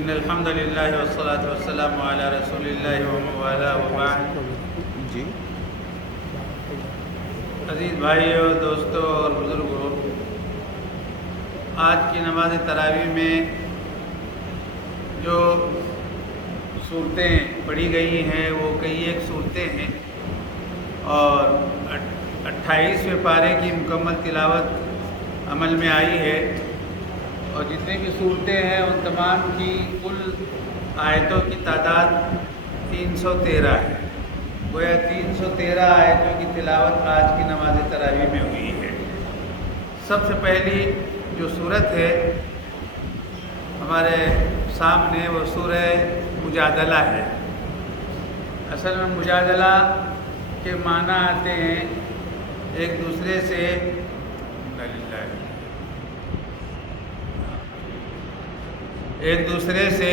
ان الحمد للہ والصلاة والسلام علی رسول اللہ ومن والاه وبعد۔ جی عزیز بھائیو، دوستو اور بزرگوں، آج کی نماز تراویح میں جو صورتیں پڑھی گئی ہیں وہ کئی ایک صورتیں ہیں اور 28ویں پارے کی مکمل تلاوت عمل میں آئی ہے، اور جتنے بھی صورتیں ہیں ان تمام کی کل آیتوں کی تعداد 313 ہے۔ گویا 313 آیتوں کی تلاوت آج کی نماز تراویح میں ہوئی ہے۔ سب سے پہلی جو صورت ہے ہمارے سامنے وہ سورہ مجادلہ ہے۔ اصل میں مجادلہ کے معنی آتے ہیں ایک دوسرے سے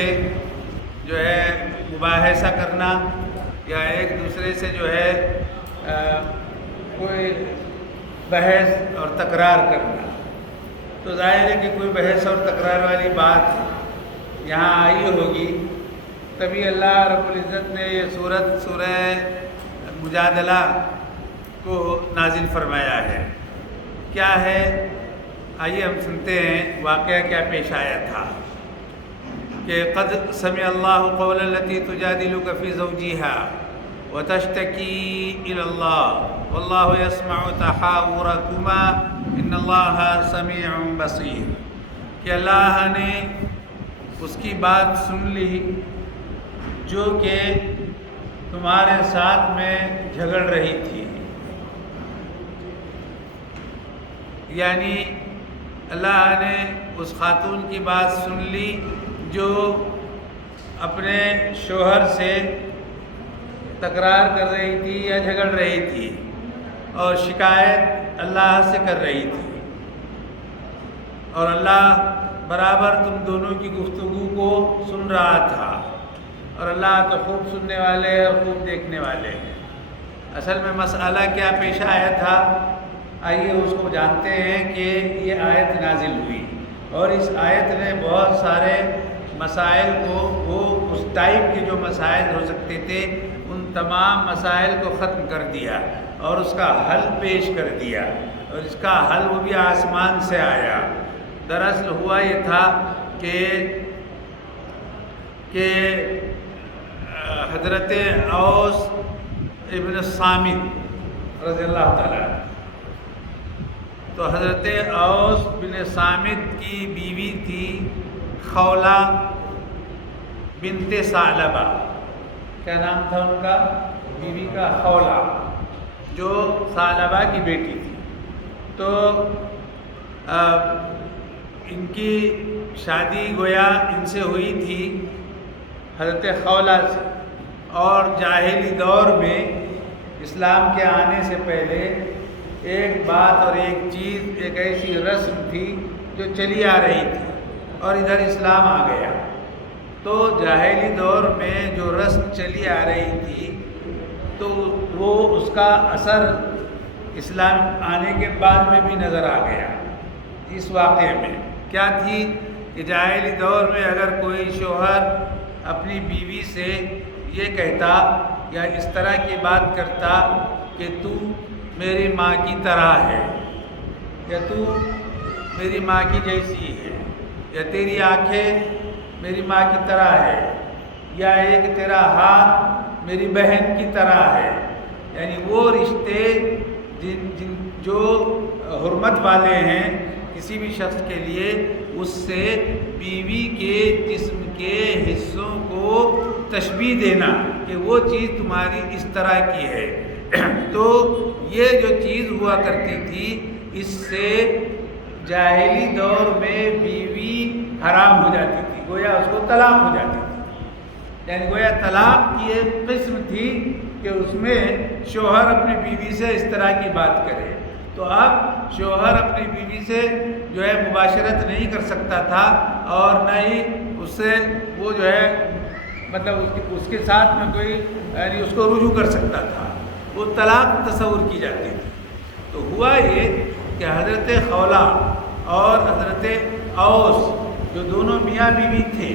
جو ہے مباحثہ کرنا، یا ایک دوسرے سے جو ہے کوئی بحث اور تکرار کرنا۔ تو ظاہر ہے کہ کوئی بحث اور تکرار والی بات یہاں آئی ہوگی، تبھی اللہ رب العزت نے یہ سورہ مجادلہ کو نازل فرمایا ہے۔ کیا ہے؟ آئیے ہم سنتے ہیں واقعہ کیا پیش آیا تھا کہ قد سمع اللہ قول التی تجادلک فی زوجہا وتشتکی الی اللہ واللہ یسمع تحاورکما ان اللہ سمیع بصیر، کہ اللہ نے اس کی بات سن لی جو کہ تمہارے ساتھ میں جھگڑ رہی تھی۔ یعنی اللہ نے اس خاتون کی بات سن لی جو اپنے شوہر سے تکرار کر رہی تھی یا جھگڑ رہی تھی اور شکایت اللہ سے کر رہی تھی، اور اللہ برابر تم دونوں کی گفتگو کو سن رہا تھا، اور اللہ تو خوب سننے والے اور خوب دیکھنے والے ہیں۔ اصل میں مسئلہ کیا پیش آیا تھا، آئیے اس کو جانتے ہیں کہ یہ آیت نازل ہوئی، اور اس آیت نے بہت سارے مسائل کو، وہ اس ٹائپ کے جو مسائل ہو سکتے تھے ان تمام مسائل کو ختم کر دیا اور اس کا حل پیش کر دیا، اور اس کا حل وہ بھی آسمان سے آیا۔ دراصل ہوا یہ تھا کہ حضرت اوس ابن صامت رضی اللہ تعالیٰ، تو حضرت اوس بن صامت کی بیوی تھی خولہ بنت ثعلبہ۔ کیا نام تھا ان کا؟ بیوی کا خولہ، جو ثعلبہ کی بیٹی تھی۔ تو ان کی شادی گویا ان سے ہوئی تھی حضرت خولہ سے، اور جاہلی دور میں اسلام کے آنے سے پہلے ایک بات اور ایک چیز، ایک ایسی رسم تھی جو چلی آ رہی تھی، اور ادھر اسلام آ گیا۔ تو جاہلی دور میں جو رسم چلی آ رہی تھی تو وہ اس کا اثر اسلام آنے کے بعد میں بھی نظر آ گیا۔ اس واقعے میں کیا تھی کہ جاہلی دور میں اگر کوئی شوہر اپنی بیوی سے یہ کہتا یا اس طرح کی بات کرتا کہ تو میری ماں کی طرح ہے، یا تو میری ماں کی جیسی ہے، یا تیری آنکھیں میری ماں کی طرح ہے، یا ایک تیرا ہاتھ میری بہن کی طرح ہے، یعنی وہ رشتے جو حرمت والے ہیں کسی بھی شخص کے لیے، اس سے بیوی کے جسم کے حصوں کو تشبیہ دینا کہ وہ چیز تمہاری اس طرح کی ہے۔ تو یہ جو چیز ہوا کرتی تھی، اس سے جاہلی دور میں بیوی حرام ہو جاتی تھی، گویا اس کو طلاق ہو جاتی تھی۔ یعنی گویا طلاق کی ایک قسم تھی کہ اس میں شوہر اپنی بیوی سے اس طرح کی بات کرے۔ تو اب شوہر اپنی بیوی سے جو ہے مباشرت نہیں کر سکتا تھا، اور نہ ہی اس سے وہ جو ہے مطلب اس کے ساتھ میں کوئی یعنی اس کو رجوع کر سکتا تھا، وہ طلاق تصور کی جاتی تھی۔ تو ہوا یہ کہ حضرت خولہ اور حضرت اوس جو دونوں میاں بیوی تھے،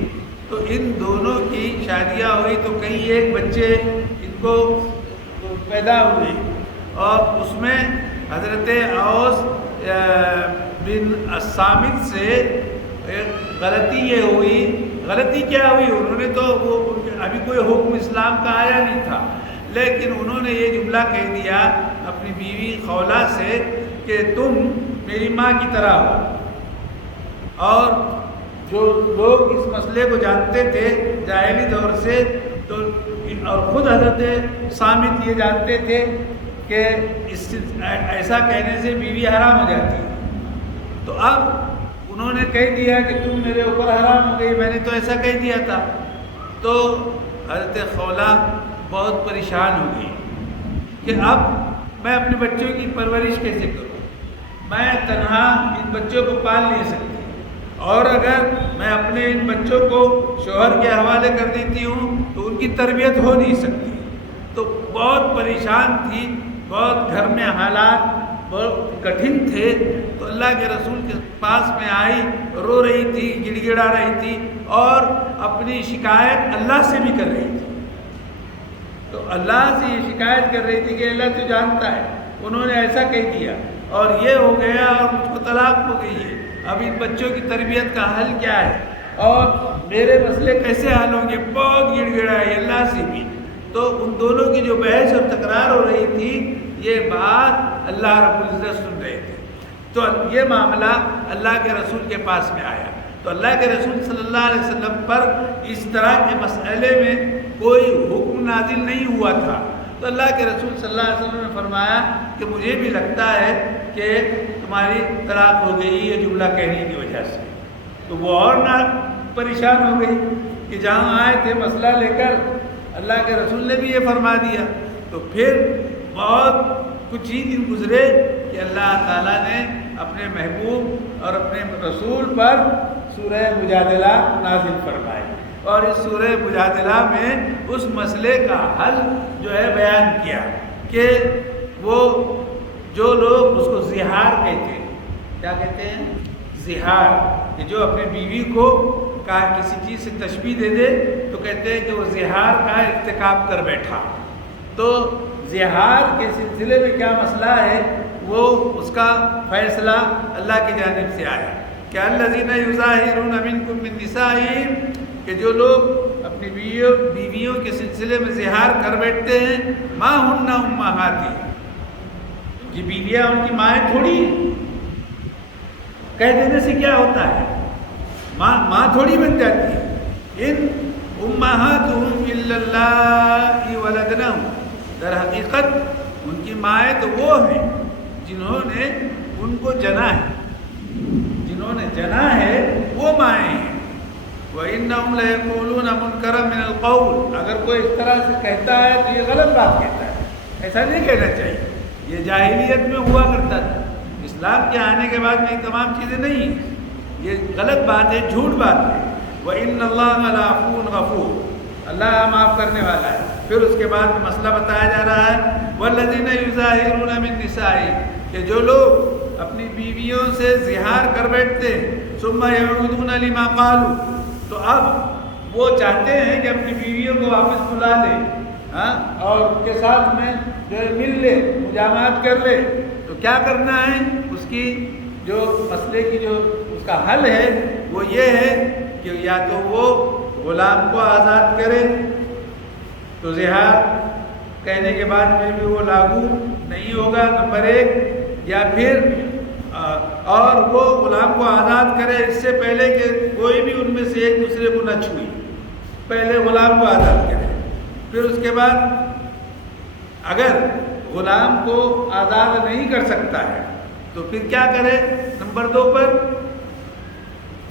تو ان دونوں کی شادیاں ہوئی تو کئی ایک بچے ان کو پیدا ہوئے، اور اس میں حضرت اوس بن الصامت سے غلطی یہ ہوئی. غلطی کیا ہوئی؟ انہوں نے تو وہ ابھی کوئی حکم اسلام کا آیا نہیں تھا، لیکن انہوں نے یہ جملہ کہہ دیا اپنی بیوی خولہ سے کہ تم میری ماں کی طرح ہو. اور جو لوگ اس مسئلے کو جانتے تھے جاہلی دور سے، تو اور خود حضرت صامت یہ جانتے تھے کہ ایسا کہنے سے بیوی حرام ہو جاتی ہے. تو اب انہوں نے کہہ دیا کہ تم میرے اوپر حرام ہو گئی، میں نے تو ایسا کہہ دیا تھا. تو حضرت خولہ بہت پریشان ہو گئی کہ اب میں اپنے بچوں کی پرورش کیسے کروں؟ میں تنہا ان بچوں کو پال نہیں سکتی، اور اگر میں اپنے ان بچوں کو شوہر کے حوالے کر دیتی ہوں تو ان کی تربیت ہو نہیں سکتی. تو بہت پریشان تھی، بہت گھر میں حالات بہت کٹھن تھے. تو اللہ کے رسول کے پاس میں آئی، رو رہی تھی، گڑ گڑا رہی تھی، اور اپنی شکایت اللہ سے بھی کر رہی تھی. تو اللہ سے یہ شکایت کر رہی تھی کہ اللہ تو جانتا ہے انہوں نے ایسا کہہ دیا اور یہ ہو گیا اور مجھ کو طلاق ہو گئی ہے، اب ان بچوں کی تربیت کا حل کیا ہے اور میرے مسئلے کیسے حل ہوں گے. بہت گڑ گڑا ہے اللہ سے بھی. تو ان دونوں کی جو بحث اور تکرار ہو رہی تھی، یہ بات اللہ رب العزت سن رہے تھے. تو یہ معاملہ اللہ کے رسول کے پاس میں آیا. تو اللہ کے رسول صلی اللہ علیہ وسلم پر اس طرح کے مسئلے میں کوئی حکم نازل نہیں ہوا تھا. تو اللہ کے رسول صلی اللہ علیہ وسلم نے فرمایا کہ مجھے بھی لگتا ہے کہ تمہاری طلاق ہو گئی یہ جملہ کہنے کی وجہ سے. تو وہ اور نہ پریشان ہو گئی کہ جہاں آئے تھے مسئلہ لے کر اللہ کے رسول نے بھی یہ فرما دیا. تو پھر بہت کچھ ہی دن گزرے کہ اللہ تعالیٰ نے اپنے محبوب اور اپنے رسول پر سورہ مجادلہ نازل فرمائی، اور اس سورہ مجادلہ میں اس مسئلے کا حل جو ہے بیان کیا کہ وہ جو لوگ اس کو زہار کہتے ہیں. کیا کہتے ہیں؟ زہار. کہ جو اپنی بیوی کو کسی چیز سے تشبیہ دے دے تو کہتے ہیں کہ وہ زہار کا ارتکاب کر بیٹھا. تو زہار کے سلسلے میں کیا مسئلہ ہے وہ اس کا فیصلہ اللہ کی جانب سے آیا کہ الذین یظاہرون منکم من نسائہم، کہ جو لوگ اپنی بیویوں کے سلسلے میں زہار کر بیٹھتے ہیں، ما ہن امہاتہم، یہ بیویاں ان کی مائیں تھوڑی. کہہ دینے سے کیا ہوتا ہے؟ ماں تھوڑی بن جاتی ہے. ان امہاتہم الا اللہ ولدنہم، در حقیقت ان کی مائیں تو وہ ہیں جنہوں نے ان کو جنا ہے، جنہوں نے جنا ہے وہ مائیں ہیں. وَإِنَّهُمْ لَيَقُولُونَ مُنْكَرًا مِنَ الْقَوْلِ، اگر کوئی اس طرح سے کہتا ہے تو یہ غلط بات کہتا ہے، ایسا نہیں کہنا چاہیے. یہ جاہلیت میں ہوا کرتا تھا، اسلام کے آنے کے بعد میں یہ تمام چیزیں نہیں ہیں. یہ غلط بات ہے، جھوٹ بات ہے. وَإِنَّ اللَّهَ لَعَفُوٌّ غَفُورٌ، اللہ معاف کرنے والا ہے. پھر اس کے بعد مسئلہ بتایا جا رہا ہے وَالَّذِينَ يُظَاهِرُونَ مِن نِّسَائِهِمْ، کہ جو لوگ اپنی بیویوں سے زہار کر بیٹھتے ہیں ثُمَّ يَعُودُونَ لِمَا قَالُوا، تو اب وہ چاہتے ہیں کہ اپنی بیویوں کو واپس بلا لے اور ان کے ساتھ میں جو ہے مل لے، مجامعات کر لے. تو کیا کرنا ہے؟ اس کی جو مسئلے کی جو اس کا حل ہے وہ یہ ہے کہ یا تو وہ غلام کو آزاد کرے، تو زہار کہنے کے بعد میں بھی وہ لاگو نہیں ہوگا نمبر 1، یا پھر اور وہ غلام کو آزاد کرے اس سے پہلے کہ کوئی بھی ان میں سے ایک دوسرے کو نہ چھوئے، پہلے غلام کو آزاد کرے. پھر اس کے بعد اگر غلام کو آزاد نہیں کر سکتا ہے تو پھر کیا کرے؟ نمبر 2 پر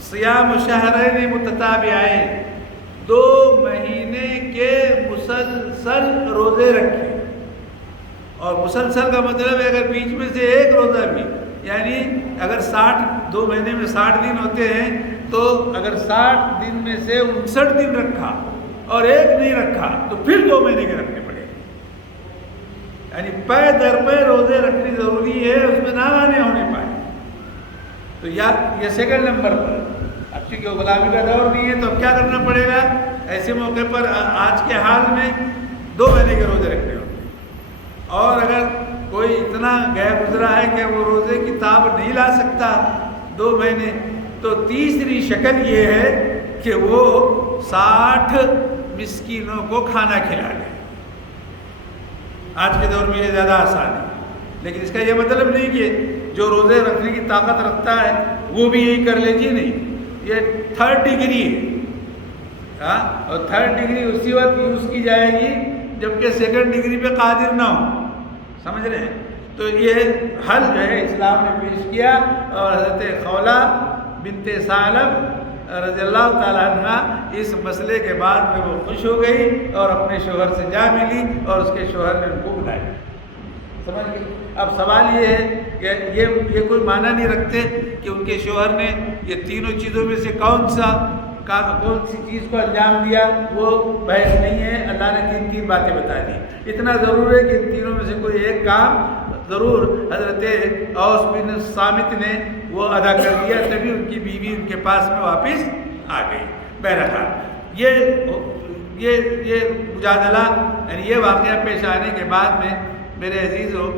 صیام شہرین متتابعین، 2 مہینے کے مسلسل روزے رکھے. اور مسلسل کا مطلب ہے اگر بیچ میں سے ایک روزہ بھی، یعنی اگر 2 مہینے میں 60 دن ہوتے ہیں تو اگر 60 دن میں سے 59 دن رکھا اور ایک نہیں رکھا تو پھر 2 مہینے کے رکھنے پڑے. یعنی پے در پے روزے رکھنی ضروری ہے، اس میں ناغانے ہونے پائے. تو یہ 2nd نمبر پر. اب چونکہ غلامی کا دور نہیں ہے تو اب کیا کرنا پڑے گا؟ ایسے موقع پر آج کے حال میں 2 مہینے کے روزے رکھنے ہوں گے، اور اگر کوئی اتنا غیر گزرا ہے کہ وہ روزے کی تاب نہیں لا سکتا 2 مہینے، تو تیسری شکل یہ ہے کہ وہ 60 مسکینوں کو کھانا کھلا دے۔ آج کے دور میں یہ زیادہ آسان ہے، لیکن اس کا یہ مطلب نہیں کہ جو روزے رکھنے کی طاقت رکھتا ہے وہ بھی یہی کر لے، جی نہیں، یہ 3rd ڈگری ہے، ہاں، اور 3rd ڈگری اسی وقت یوز کی جائے گی جبکہ 2nd ڈگری پہ قادر نہ ہو، سمجھ رہے ہیں؟ تو یہ حل جو ہے اسلام نے پیش کیا، اور حضرت خولہ بنت ثعلب رضی اللہ تعالیٰ عنہ اس مسئلے کے بعد میں وہ خوش ہو گئی اور اپنے شوہر سے جا ملی، اور اس کے شوہر نے ان کو بلایا، سمجھ گئی؟ اب سوال یہ ہے کہ یہ کوئی معنی نہیں رکھتے کہ ان کے شوہر نے یہ تینوں چیزوں میں سے کون سی چیز کو انجام دیا، وہ بحث نہیں ہے، اللہ نے 3 باتیں بتا دی۔ اتنا ضرور ہے کہ ان تینوں میں سے کوئی ایک کام ضرور حضرت اوس بن صامت نے وہ ادا کر دیا، تبھی ان کی بیوی ان کے پاس میں واپس آ گئی۔ بہرحال یہ مجادلہ، یعنی یہ واقعہ پیش آنے کے بعد میں میرے عزیزو،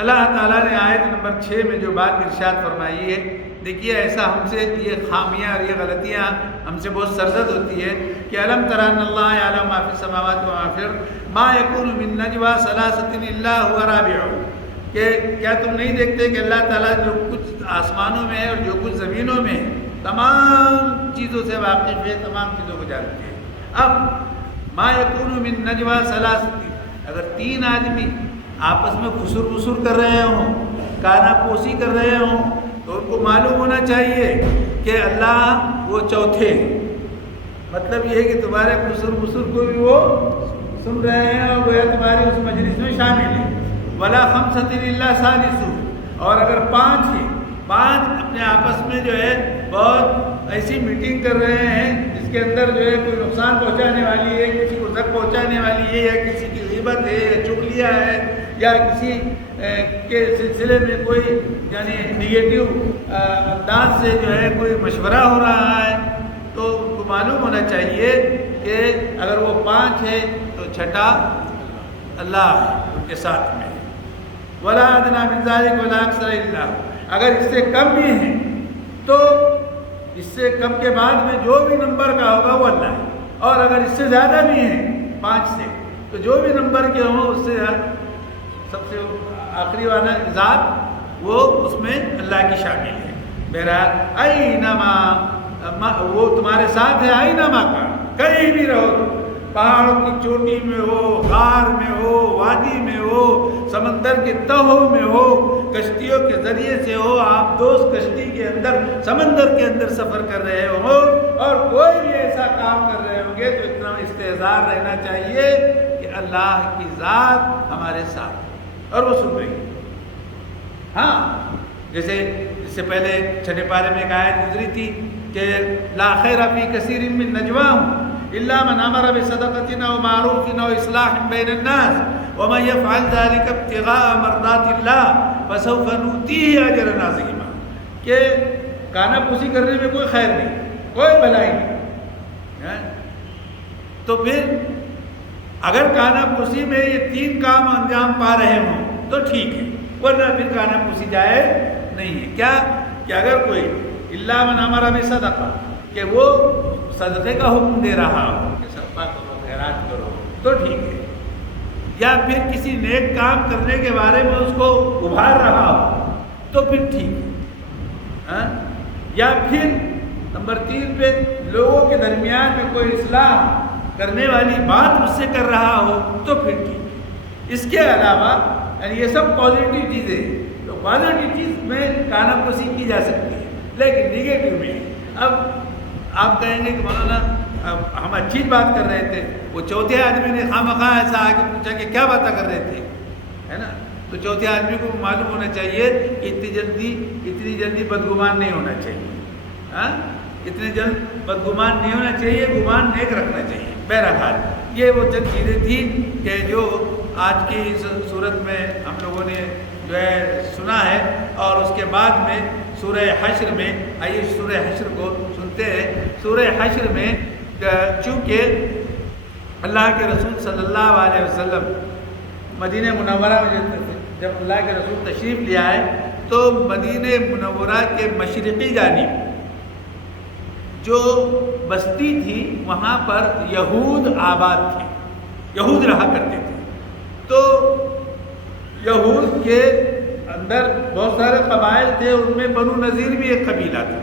اللہ تعالیٰ نے آیت نمبر 6 میں جو بات ارشاد فرمائی ہے، دیکھیے ایسا ہم سے یہ خامیاں اور یہ غلطیاں ہم سے بہت سرزد ہوتی ہے کہ الم تر ان اللہ یعلم ما فی السماوات و ما فی الارض ما یکون من نجوی ثلاثۃ الا هو رابعهم، کہ کیا تم نہیں دیکھتے کہ اللہ تعالیٰ جو کچھ آسمانوں میں ہے اور جو کچھ زمینوں میں ہے تمام چیزوں سے واقف ہے، تمام چیزوں کو جانتے ہیں۔ اب ما یکون من نجوی ثلاثۃ، اگر 3 آدمی آپس میں خسر بسر کر رہے ہوں، کانا پوسی کر رہے ہوں، تو ان کو معلوم ہونا چاہیے کہ اللہ وہ چوتھے، مطلب یہ ہے کہ تمہارے خسر بسر کو بھی وہ سن رہے ہیں اور گویا تمہارے اس مجلس میں شامل ہیں۔ ولا خمسۃ الا ثالث، اور اگر 5 ہیں، 5 اپنے آپس میں جو ہے بہت ایسی میٹنگ کر رہے ہیں جس کے اندر جو ہے کوئی نقصان پہنچانے والی ہے، کسی کو زخم پہنچانے والی ہے، یا کسی کی غیبت ہے یا چغلیاں ہے، یا کسی کے سلسلے میں کوئی یعنی نگیٹو انداز سے جو ہے کوئی مشورہ ہو رہا ہے، تو ان کو معلوم ہونا چاہیے کہ اگر وہ 5 ہے تو 6 اللہ ان کے ساتھ میں، ولا ادنی من ذلک ولا اکثر الا هو، اگر اس سے کم بھی ہیں تو اس سے کم کے بعد میں جو بھی نمبر کا ہوگا وہ اللہ ہے، اور اگر اس سے زیادہ بھی ہیں 5 سے تو جو بھی نمبر کے ہوں اس سے سب سے آخری والا ذات وہ اس میں اللہ کی شامل ہے۔ بہرحال اینما، وہ تمہارے ساتھ ہے، اینما کا، کہیں بھی رہو، پہاڑوں کی چوٹی میں ہو، غار میں ہو، وادی میں ہو، سمندر کے تہوں میں ہو، کشتیوں کے ذریعے سے ہو، آپ دوست کشتی کے اندر سمندر کے اندر سفر کر رہے ہو اور کوئی بھی ایسا کام کر رہے ہوں گے تو اتنا استحضار رہنا چاہیے کہ اللہ کی ذات ہمارے ساتھ اور وہ سن رہی ہے۔ ہاں، جیسے اس سے پہلے 6 پارے میں ایک آیت گزری تھی کہ لا خیر فی کثیر من نجواہم الا من امر بصدقۃ او معروف او اصلاح بین الناس ومن يفعل ذلك ابتغاء مرضات اللہ فسوف نؤتیہ اجرا عظیما، کہ کانا پوسی کرنے میں کوئی خیر نہیں، کوئی بھلائی نہیں، تو پھر اگر کانا پوسی میں یہ 3 کام انجام پا رہے ہوں تو ٹھیک ہے، ورنہ پھر کانا پوسی جائے نہیں ہے۔ کیا کہ اگر کوئی الا من امر بصدقہ، کہ وہ صدقے کا حکم دے رہا ہو کہ صدقہ کرو، خیرات کرو، تو ٹھیک ہے، یا پھر کسی نیک کام کرنے کے بارے میں اس کو ابھار رہا ہو تو پھر ٹھیک ہے، یا پھر نمبر 3 پہ لوگوں کے درمیان میں کوئی اصلاح کرنے والی بات مجھ سے کر رہا ہو تو پھر ٹھیک۔ اس کے علاوہ یعنی یہ سب پازیٹیو چیزیں ہیں، تو پازیٹیو چیز میں کانا پوسی کی جا سکتی ہے، لیکن نگیٹو میں اب آپ کہیں گے کہ مولانا ہم اچھی بات کر رہے تھے، وہ چوتھے آدمی نے خواہ ایسا آگے پوچھا کہ کیا باتیں کر رہے تھے، ہے نا، تو چوتھے آدمی کو معلوم ہونا چاہیے کہ اتنی جلدی بدگمان نہیں ہونا چاہیے، ہاں، اتنے جلد بدگمان نہیں ہونا چاہیے، گمان نیک رکھنا چاہیے۔ بہرحال یہ وہ چند چیزیں تھیں کہ جو آج کی صورت میں ہم لوگوں نے جو ہے سنا ہے، اور اس کے بعد میں سورہ حشر میں، آئیے سورہ حشر کو سنتے ہیں۔ سورہ حشر میں چونکہ اللہ کے رسول صلی اللہ علیہ وسلم مدینہ منورہ میں جب اللہ کے رسول تشریف لے آئے تو مدینہ منورہ کے مشرقی جانب جو بستی تھی وہاں پر یہود آباد تھے، یہود رہا کرتے تھے۔ تو یہود کے اندر بہت سارے قبائل تھے، ان میں بنو نذیر بھی ایک قبیلہ تھا،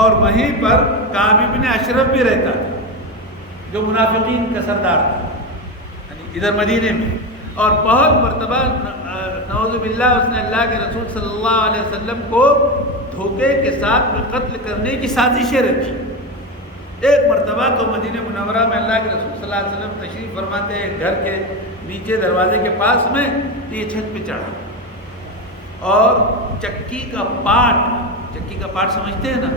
اور وہیں پر کعب بن اشرف بھی رہتا تھا جو منافقین کا سردار تھا، یعنی ادھر مدینے میں۔ اور بہت مرتبہ نعوذ باللہ اس نے اللہ کے رسول صلی اللہ علیہ وسلم کو دھوکے کے ساتھ قتل کرنے کی سازشیں رکھی۔ ایک مرتبہ تو مدینہ منورہ میں اللہ کے رسول صلی اللہ علیہ وسلم تشریف فرماتے ہیں، گھر کے نیچے دروازے کے پاس میں، تو یہ چھت پہ چڑھا اور چکی کا پاٹ سمجھتے ہیں نا،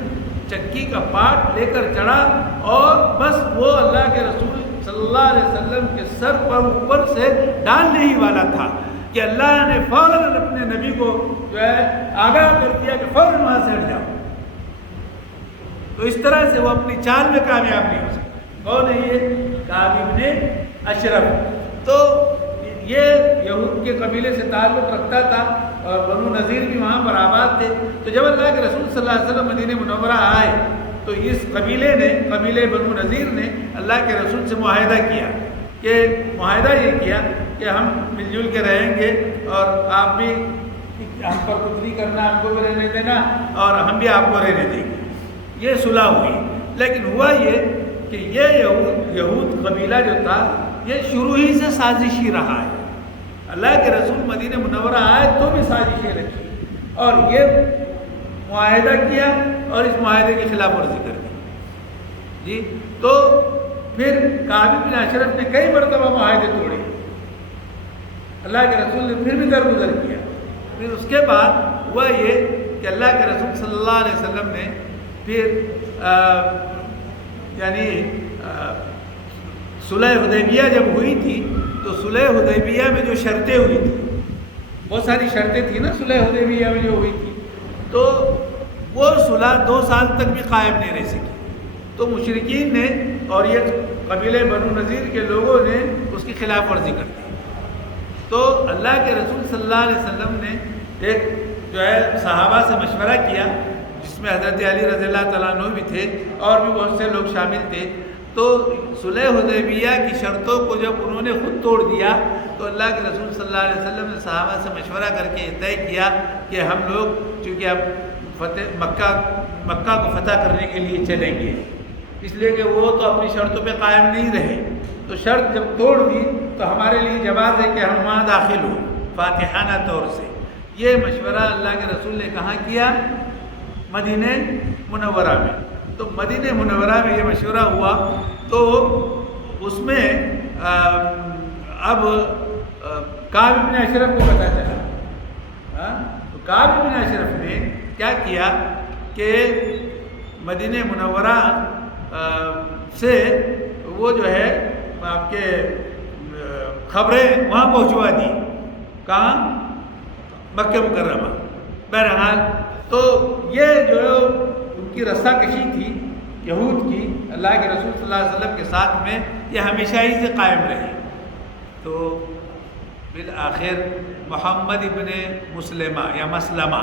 چکی کا پاٹ لے کر چڑھا، اور بس وہ اللہ کے رسول صلی اللہ علیہ وسلم کے سر پر اوپر سے ڈالنے ہی والا تھا کہ اللہ نے فوراً اپنے نبی کو جو ہے آگاہ کر دیا کہ فوراً وہاں سے ہٹ جاؤ۔ تو اس طرح سے وہ اپنی چال میں کامیاب نہیں ہو سکتا۔ کون ہے یہ؟ کعب بن اشرف۔ تو یہ یہود کے قبیلے سے تعلق رکھتا تھا، اور بنو نذیر بھی وہاں پر آباد تھے۔ تو جب اللہ کے رسول صلی اللہ علیہ وسلم مدینہ منورہ آئے تو اس قبیلے بنو نذیر نے اللہ کے رسول سے معاہدہ کیا، کہ معاہدہ یہ کیا کہ ہم مل جل کے رہیں گے، اور آپ بھی ہم پر کچھ نہیں کرنا، ہم کو بھی رہنے دینا، اور ہم بھی آپ کو رہنے دیں گے۔ یہ صلح ہوئی، لیکن ہوا یہ کہ یہ یہود قبیلہ جو تھا یہ شروع ہی سے سازشی رہا ہے۔ اللہ کے رسول مدینہ منورہ آئے تو بھی سازشیں رکھی، اور یہ معاہدہ کیا اور اس معاہدے کی خلاف ورزی کر دی جی۔ تو پھر کعب بن اشرف نے کئی مرتبہ معاہدے توڑے، اللہ کے رسول نے پھر بھی درگزر کیا۔ پھر اس کے بعد ہوا یہ کہ اللہ کے رسول صلی اللہ علیہ وسلم نے پھر یعنی صلح حدیبیہ جب ہوئی تھی تو صلح حدیبیہ میں جو شرطیں ہوئی تھیں، بہت ساری شرطیں تھیں نا صلح حدیبیہ میں جو ہوئی تھی، تو وہ صلح 2 سال تک بھی قائم نہیں رہ سکی۔ تو مشرکین نے اور یہ قبیلے بنو نذیر کے لوگوں نے اس کی خلاف ورزی کر دی۔ تو اللہ کے رسول صلی اللہ علیہ وسلم نے ایک جو ہے صحابہ سے مشورہ کیا، جس میں حضرت علی رضی اللہ تعالیٰ عنہ بھی تھے اور بھی بہت سے لوگ شامل تھے۔ تو صلح حدیبیہ کی شرطوں کو جب انہوں نے خود توڑ دیا تو اللہ کے رسول صلی اللہ علیہ وسلم نے صحابہ سے مشورہ کر کے یہ طے کیا کہ ہم لوگ چونکہ اب مکہ کو فتح کرنے کے لیے چلیں گے، اس لیے کہ وہ تو اپنی شرطوں پہ قائم نہیں رہے، تو شرط جب توڑ دی تو ہمارے لیے جواز ہے کہ ہم وہاں داخل ہوں فاتحانہ طور سے۔ یہ مشورہ اللہ کے رسول نے کہاں کیا؟ مدینہ منورہ میں۔ تو مدینہ منورہ میں یہ مشورہ ہوا، تو اس میں اب کعب بن اشرف کو پتہ چلا۔ تو کعب بن اشرف نے کیا کیا کہ مدینہ منورہ سے وہ جو ہے آپ کے خبریں وہاں پہنچوا دی، کہاں؟ مکہ مکرمہ۔ بہرحال تو یہ جو ان کی رسہ کشی تھی یہود کی اللہ کے رسول صلی اللہ علیہ وسلم کے ساتھ میں، یہ ہمیشہ ہی سے قائم رہی۔ تو بالآخر محمد ابن مسلمہ یا مسلمہ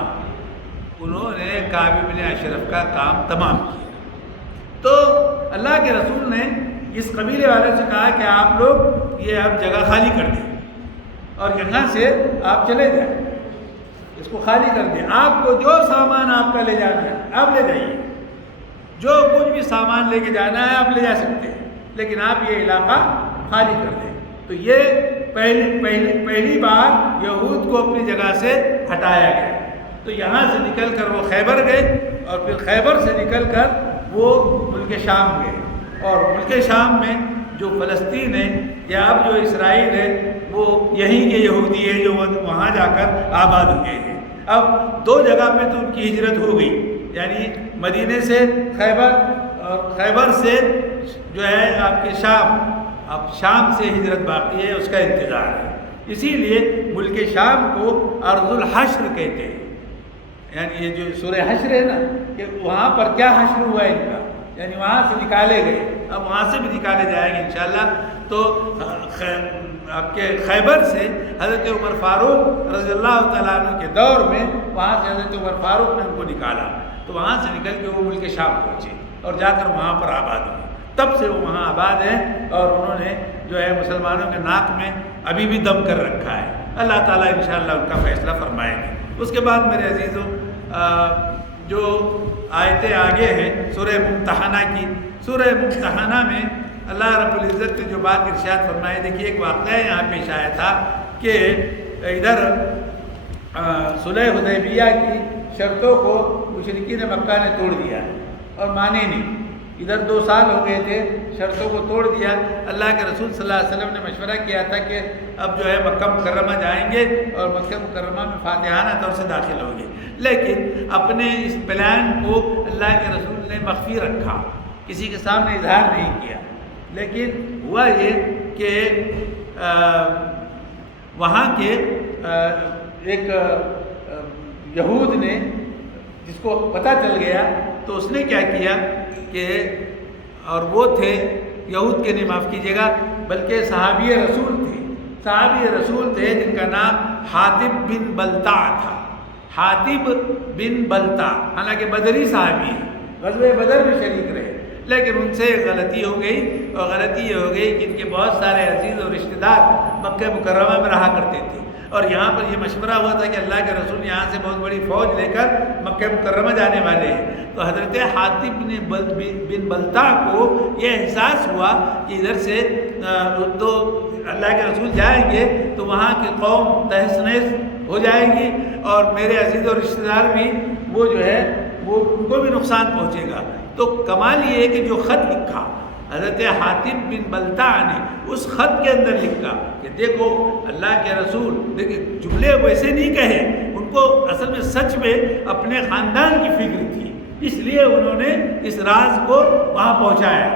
انہوں نے کعب بن اشرف کا کام تمام کیا۔ تو اللہ کے رسول نے اس قبیلے والے سے کہا کہ آپ لوگ یہ اب جگہ خالی کر دیں اور یہاں سے آپ چلے جائیں، اس کو خالی کر دیں، آپ کو جو سامان آپ کا لے جانا ہے آپ لے جائیے، جو کچھ بھی سامان لے کے جانا ہے آپ لے جا سکتے ہیں، لیکن آپ یہ علاقہ خالی کر دیں۔ تو یہ پہلی بار یہود کو اپنی جگہ سے ہٹایا گیا۔ تو یہاں سے نکل کر وہ خیبر گئے، اور پھر خیبر سے نکل کر وہ ملک شام گئے، اور ملک شام میں جو فلسطین ہے یا اب جو اسرائیل ہے وہ یہیں کے یہودی ہے جو وہاں جا کر آباد ہوئے ہیں۔ اب 2 جگہ پہ تو ان کی ہجرت ہو گئی، یعنی مدینے سے خیبر اور خیبر سے جو ہے آپ کے شام، اب شام سے ہجرت باقی ہے، اس کا انتظار ہے۔ اسی لیے ملک شام کو ارض الحشر کہتے ہیں، یعنی یہ جو سورہ حشر ہے نا کہ وہاں پر کیا حشر ہوا ان کا، یعنی وہاں سے نکالے گئے، اب وہاں سے بھی نکالے جائیں گے انشاءاللہ۔ تو آپ کے خیبر سے حضرت عمر فاروق رضی اللہ تعالیٰ عنہ کے دور میں وہاں سے حضرت عمر فاروق نے ان کو نکالا، تو وہاں سے نکل کے وہ ملک شام پہنچے اور جا کر وہاں پر آباد ہوئے، تب سے وہ وہاں آباد ہیں اور انہوں نے جو ہے مسلمانوں کے ناک میں ابھی بھی دم کر رکھا ہے۔ اللہ تعالیٰ انشاءاللہ ان کا فیصلہ فرمائیں گے۔ اس کے بعد میرے عزیزوں جو آیتیں آگے ہیں سورہ ممتحنہ کی، سورہ ممتحنہ میں اللہ رب العزت نے جو بات ارشاد فرمائی، دیکھیے ایک واقعہ یہاں پیش آیا تھا کہ ادھر صلح حدیبیہ کی شرطوں کو مشرکین مکہ نے توڑ دیا اور مانے نہیں، ادھر 2 سال ہو گئے تھے، شرطوں کو توڑ دیا۔ اللہ کے رسول صلی اللہ علیہ وسلم نے مشورہ کیا تھا کہ اب جو ہے مکہ مکرمہ جائیں گے اور مکہ مکرمہ میں فاتحانہ طور سے داخل ہوں گے، لیکن اپنے اس پلان کو اللہ کے رسول نے مخفی رکھا، کسی کے سامنے اظہار نہیں کیا۔ لیکن ہوا یہ کہ وہاں کے ایک یہود نے، جس کو پتہ چل گیا، تو اس نے کیا کیا کہ، اور وہ تھے یہود کے نہیں، معاف کیجیے گا، بلکہ صحابی رسول تھے، صحابی رسول تھے جن کا نام حاطب بن بلتع تھا، حاطب بن بلتع، حالانکہ بدری صحابی ہیں، غزوہ بدر میں شریک رہے، لیکن ان سے غلطی ہو گئی، اور غلطی یہ ہو گئی کہ ان کے بہت سارے عزیز اور رشتہ دار مکہ مکرمہ میں رہا کرتے تھے، اور یہاں پر یہ مشورہ ہوا تھا کہ اللہ کے رسول یہاں سے بہت بڑی فوج لے کر مکہ مکرمہ جانے والے ہیں۔ تو حضرت حاطب بن بلتع کو یہ احساس ہوا کہ ادھر سے تو اللہ کے رسول جائیں گے تو وہاں کی قوم تہس نہس ہو جائے گی، اور میرے عزیز اور رشتہ دار بھی وہ جو ہے وہ ان کو بھی نقصان پہنچے گا۔ تو کمال یہ ہے کہ جو خط لکھا حضرت حاطب بن بلتع نے، اس خط کے اندر لکھا کہ دیکھو اللہ کے رسول، دیکھیں جملے ویسے نہیں کہے، ان کو اصل میں سچ میں اپنے خاندان کی فکر تھی، اس لیے انہوں نے اس راز کو وہاں پہنچایا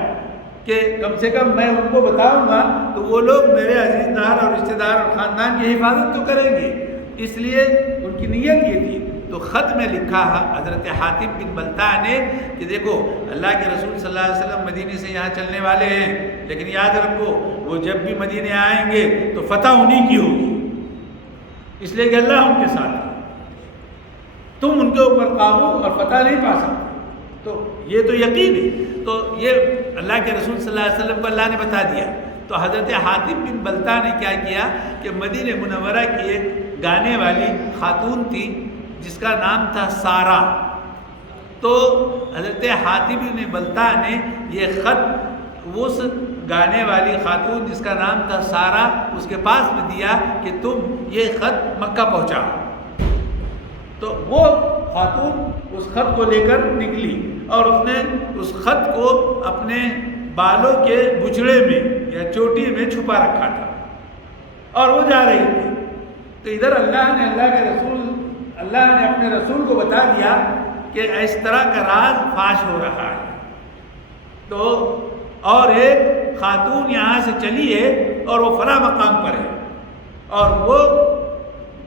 کہ کم سے کم میں ان کو بتاؤں گا تو وہ لوگ میرے عزیز دار اور رشتہ دار اور خاندان کی حفاظت تو کریں گے، اس لیے ان کی نیت یہ تھی۔ تو خط میں لکھا حضرت حاطب بن بلتع نے کہ دیکھو اللہ کے رسول صلی اللہ علیہ وسلم مدینے سے یہاں چلنے والے ہیں، لیکن یاد رکھو وہ جب بھی مدینے آئیں گے تو فتح انہی کی ہوگی، اس لیے کہ اللہ ان کے ساتھ ہے، تم ان کے اوپر قابو اور فتح نہیں پا سکتے، تو یہ تو یقین ہے۔ تو یہ اللہ کے رسول صلی اللہ علیہ وسلم کو اللہ نے بتا دیا۔ تو حضرت حاطب بن بلتع نے کیا کیا کہ مدینہ منورہ کی ایک گانے والی خاتون تھی جس کا نام تھا سارہ، تو حضرت حاطب بن بلتع نے یہ خط اس گانے والی خاتون جس کا نام تھا سارہ اس کے پاس میں دیا کہ تم یہ خط مکہ پہنچاؤ۔ تو وہ خاتون اس خط کو لے کر نکلی اور اس نے اس خط کو اپنے بالوں کے بچھڑے میں یا چوٹی میں چھپا رکھا تھا اور وہ جا رہی تھی۔ تو ادھر اللہ نے اپنے رسول کو بتا دیا کہ اس طرح کا راز فاش ہو رہا ہے، تو اور ایک خاتون یہاں سے چلی ہے اور وہ فلاں مقام پر ہے، اور وہ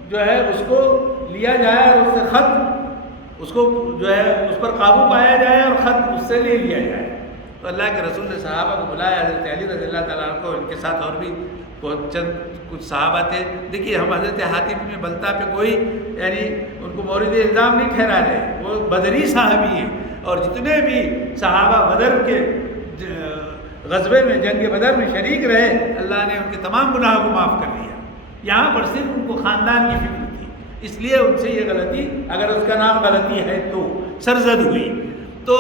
جو ہے اس کو لیا جائے اور اس سے خط اس کو جو ہے اس پر قابو پایا جائے اور خط اس سے لے لیا جائے۔ تو اللہ کے رسول نے صحابہ کو بلایا، حضرت علی رضی اللہ تعالیٰ عنہ کو، ان کے ساتھ اور بھی کچھ صحابہ تھے۔ دیکھیے ہم حضرت حاطب بن بلتع پہ کوئی یعنی ان کو مورد الزام نہیں ٹھہرا رہے، وہ بدری صحابی ہیں، اور جتنے بھی صحابہ بدر کے غزوے میں جنگ بدر میں شریک رہے اللہ نے ان کے تمام گناہوں کو معاف کر دیا۔ یہاں پر صرف ان کو خاندان کی فکر تھی، اس لیے ان سے یہ غلطی، اگر اس کا نام غلطی ہے تو سرزد ہوئی۔ تو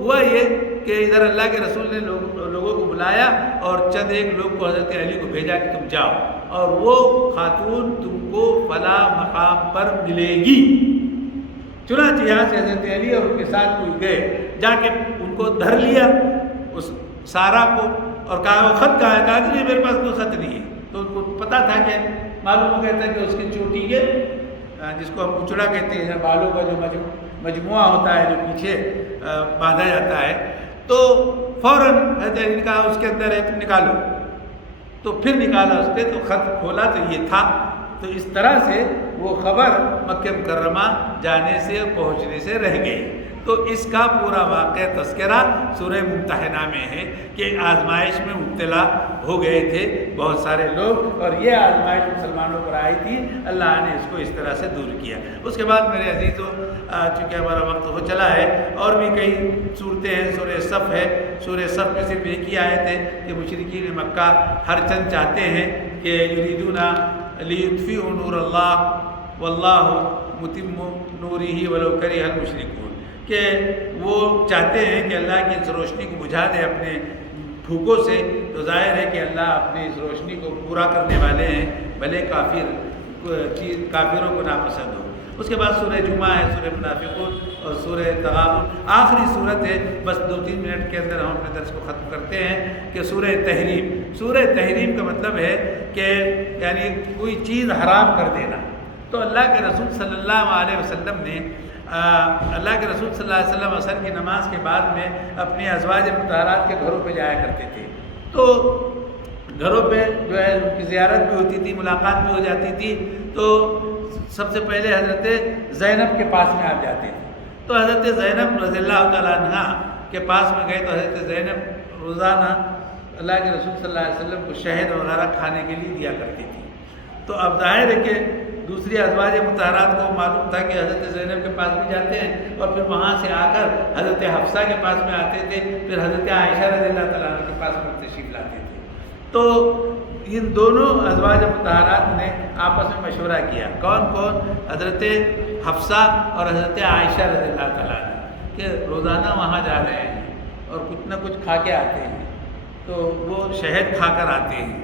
ہوا یہ کہ ادھر اللہ کے رسول نے لوگوں کو بلایا اور چند ایک لوگ کو حضرت علی کو بھیجا کہ تم جاؤ اور وہ خاتون تم کو فلاں مقام پر ملے گی۔ چنانچہ یہاں سے حضرت علی اور ان کے ساتھ کوئی گئے، جا کے ان کو دھر لیا اس سارہ کو اور کہا وہ خط کہاں ہے؟ کہا کہ نہیں میرے پاس کوئی خط نہیں ہے۔ تو ان کو پتا تھا کہ معلوم ہو گیا تھا کہ اس کی چوٹی کے جس کو ہم کچڑا کہتے ہیں، بالوں کا جو مجموعہ ہوتا ہے جو پیچھے باندھا جاتا ہے، تو فوراً حضرت علی نے کہا اس کے اندر ہے تم نکالو، تو پھر نکالا اس کے، تو خط کھولا تو یہ تھا۔ تو اس طرح سے وہ خبر مکہ مکرمہ جانے سے پہنچنے سے رہ گئی۔ تو اس کا پورا واقعہ تذکرہ سورہ ممتحنہ میں ہے کہ آزمائش میں مبتلا ہو گئے تھے بہت سارے لوگ، اور یہ آزمائش مسلمانوں پر آئی تھی، اللہ نے اس کو اس طرح سے دور کیا۔ اس کے بعد میرے عزیزوں، چونکہ ہمارا وقت ہو چلا ہے، اور بھی کئی صورتیں ہیں۔ سورہ صف ہے، سورہ صف میں صرف ایک ہی آیت ہے کہ مشرکین مکہ ہر چند چاہتے ہیں کہ یریدون لیطفئوا نور اللہ واللہ متم نورہ ولو کرہ المشرکون، کہ وہ چاہتے ہیں کہ اللہ کی اس روشنی کو بجھا دے اپنے پھوکوں سے، تو ظاہر ہے کہ اللہ اپنی اس روشنی کو پورا کرنے والے ہیں، بھلے کافروں کو ناپسند ہو۔ اس کے بعد سورہ جمعہ ہے، سورہ منافقون اور سورہ تغابن، آخری صورت ہے۔ بس 2-3 منٹ کے اندر ہم اپنے درس کو ختم کرتے ہیں کہ سورہ تحریم۔ سورہ تحریم کا مطلب ہے کہ یعنی کوئی چیز حرام کر دینا۔ تو اللہ کے رسول صلی اللہ علیہ وسلم نے اللہ کے رسول صلی اللہ علیہ وسلم عصر کی نماز کے بعد میں اپنی ازواج مطہرات کے گھروں پہ جایا کرتے تھے، تو گھروں پہ جو ہے ان کی زیارت بھی ہوتی تھی، ملاقات بھی ہو جاتی تھی۔ تو سب سے پہلے حضرت زینب کے پاس میں آپ جاتے تھے، تو حضرت زینب رضی اللہ تعالیٰ عنہ کے پاس میں گئے تو حضرت زینب روزانہ اللہ کے رسول صلی اللہ علیہ وسلم کو شہد وغیرہ کھانے کے لیے دیا کرتی تھی۔ تو اب ظاہر ہے کہ دوسری ازواج مطہرات کو معلوم تھا کہ حضرت زینب کے پاس بھی جاتے ہیں، اور پھر وہاں سے آ کر حضرت حفصہ کے پاس میں آتے تھے، پھر حضرت عائشہ رضی اللہ تعالیٰ عنہ کے پاس میں تشریف لاتے تھے۔ تو ان دونوں ازواج مطہرات نے آپس میں مشورہ کیا، کون کون؟ حضرت حفصہ اور حضرت عائشہ رضی اللہ تعالیٰ عنہ، کہ روزانہ وہاں جا رہے ہیں اور کچھ نہ کچھ کھا کے آتے ہیں، تو وہ شہد کھا کر آتے ہیں۔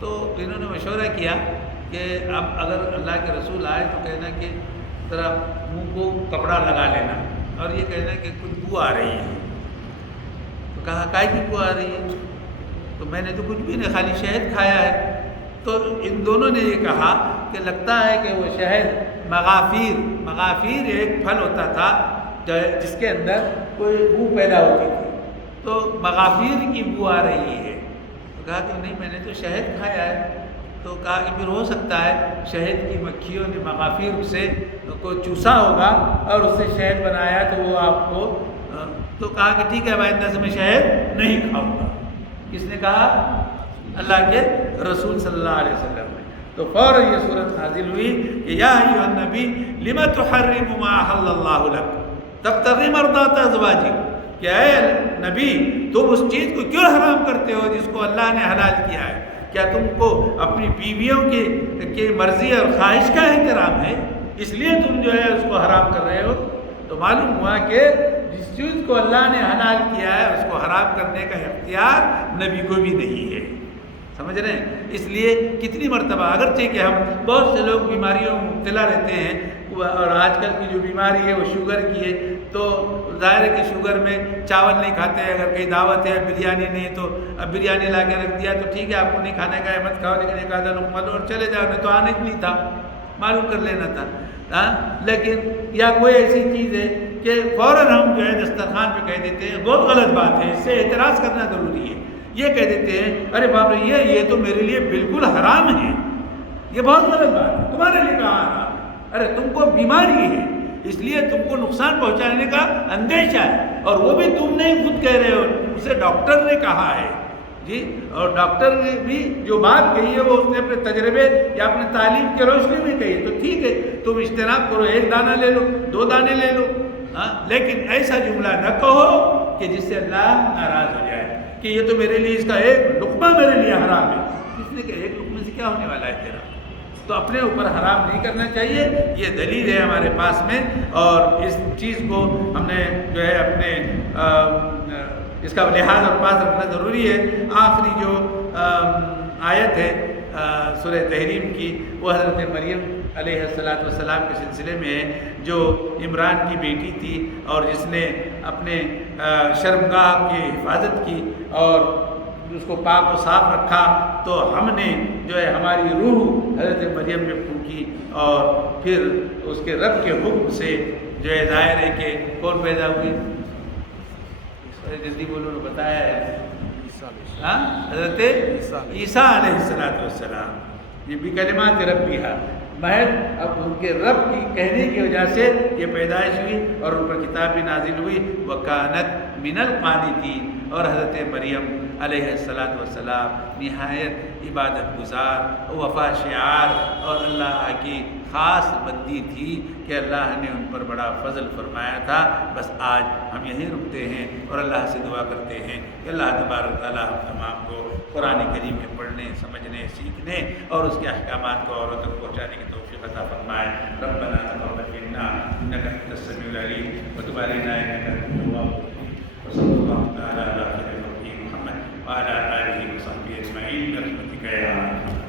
تو انہوں نے مشورہ کیا کہ اب اگر اللہ کے رسول آئے تو کہنا کہ ذرا منہ کو کپڑا لگا لینا، اور یہ کہنا کہ کچھ بو آ رہی ہے۔ تو کہا کائے کی بو آ رہی ہے؟ تو میں نے تو کچھ بھی نہیں، خالی شہد کھایا ہے۔ تو ان دونوں نے یہ کہا کہ لگتا ہے کہ وہ شہد مغافیر ایک پھل ہوتا تھا جس کے اندر کوئی بو پیدا ہوتی تھی، تو مغافیر کی بو آ رہی ہے۔ تو کہا کہ نہیں، میں نے تو شہد کھایا ہے۔ تو کہا کہ پھر ہو سکتا ہے شہد کی مکھیوں نے مغافیر سے کو چوسا ہوگا اور اس سے شہد بنایا، تو وہ آپ کو تو کہا کہ ٹھیک ہے آئندہ سے میں شہد نہیں کھاؤں گا۔ کس نے کہا؟ اللہ کے رسول صلی اللہ علیہ وسلم نے۔ تو فوراً یہ صورت نازل ہوئی کہ یا ایھا النبی لم تحرم ما احل اللہ لک تبتغی مرضات ازواجک، کہ اے نبی تم اس چیز کو کیوں حرام کرتے ہو جس کو اللہ نے حلال کیا ہے؟ کیا تم کو اپنی بیویوں کی مرضی اور خواہش کا احترام ہے، اس لیے تم جو ہے اس کو حرام کر رہے ہو؟ تو معلوم ہوا کہ جس چیز کو اللہ نے حلال کیا ہے اس کو حرام کرنے کا اختیار نبی کو بھی نہیں ہے، سمجھ رہے ہیں؟ اس لیے کتنی مرتبہ اگرچہ کہ ہم بہت سے لوگ بیماریوں میں مبتلا رہتے ہیں، اور آج کل کی جو بیماری ہے وہ شوگر کی ہے، تو ظاہر ہے کہ شوگر میں چاول نہیں کھاتے ہیں، اگر کہیں دعوت ہے بریانی نہیں تو اب بریانی لا کے رکھ دیا تو ٹھیک ہے آپ کو نہیں کھانے کا ہے مت کھاؤ، لیکن ایک آدھا لقمہ لو اور چلے جاؤ، نہیں تو آنے ہی نہیں تھا، معلوم کر لینا تھا۔ لیکن یا کوئی ایسی چیز ہے کہ فوراً ہم جو ہے دسترخوان پہ کہہ دیتے ہیں، بہت غلط بات ہے، اس سے اعتراض کرنا ضروری ہے۔ یہ کہہ دیتے ہیں ارے باپ رے یہ تو میرے لیے بالکل حرام ہے، یہ بہت غلط بات ہے، تمہارے لیے کہاں حرام ہے؟ ارے تم کو بیماری ہے، اس لیے تم کو نقصان پہنچانے کا اندیشہ ہے، اور وہ بھی تم نہیں خود کہہ رہے ہو، اسے ڈاکٹر نے کہا ہے جی، اور ڈاکٹر نے بھی جو بات کہی ہے وہ اس نے اپنے تجربے یا اپنے تعلیم کی روشنی میں کہی ہے، تو ٹھیک ہے تم اجتناب کرو، 1 دانہ لے لو 2 دانے لے لو، لیکن ایسا جملہ نہ کہو کہ جس سے اللہ ناراض ہو جائے کہ یہ تو میرے لیے اس کا 1 لقمہ میرے لیے حرام ہے۔ کس نے کہ 1 لقمے سے کیا ہونے والا ہے تیرا؟ تو اپنے اوپر حرام نہیں کرنا چاہیے، یہ دلیل ہے ہمارے پاس میں، اور اس چیز کو ہم نے جو ہے اپنے اس کا لحاظ اور پاس رکھنا ضروری ہے۔ آخری جو آیت ہے سورہ تحریم کی وہ حضرت مریم علیہ السلام کے سلسلے میں ہے، جو عمران کی بیٹی تھی اور جس نے اپنے شرمگاہ کی حفاظت کی اور اس کو پاک و صاف رکھا، تو ہم نے جو ہے ہماری روح حضرت مریم میں پھونکی، اور پھر اس کے رب کے حکم سے جو ہے ظاہر ہے کہ کون پیدا ہوئی؟ جلدی بولو، بتایا ہے حضرت عیسیٰ علیہ السلام، یہ بھی کلمات ربیہا، محض اب ان کے رب کی کہنے کی وجہ سے یہ پیدائش ہوئی اور ان پر کتاب بھی نازل ہوئی. وَكَانَتْ مِنَ الْقَانِتِينَ. اور حضرت مریم علیہ السلام نہایت عبادت گزار، وفا شعار اور اللہ کی خاص بندی تھی کہ اللہ نے ان پر بڑا فضل فرمایا تھا. بس آج ہم یہیں رکتے ہیں اور اللہ سے دعا کرتے ہیں کہ اللہ تبارک تعالیٰ ہم تمام کو قرآن کریم کے پڑھنے، سمجھنے، سیکھنے اور اس کے احکامات کو عورتوں تک پہنچانے کی توفیق عطا فرمائے. ربنا تقبل منا انك انت السميع العليم وتب علينا انك انت التواب الرحيم. وصلى الله تعالى على خير خلقه محمد وعلى اله وصحبه اجمعين برحمتك يا ارحم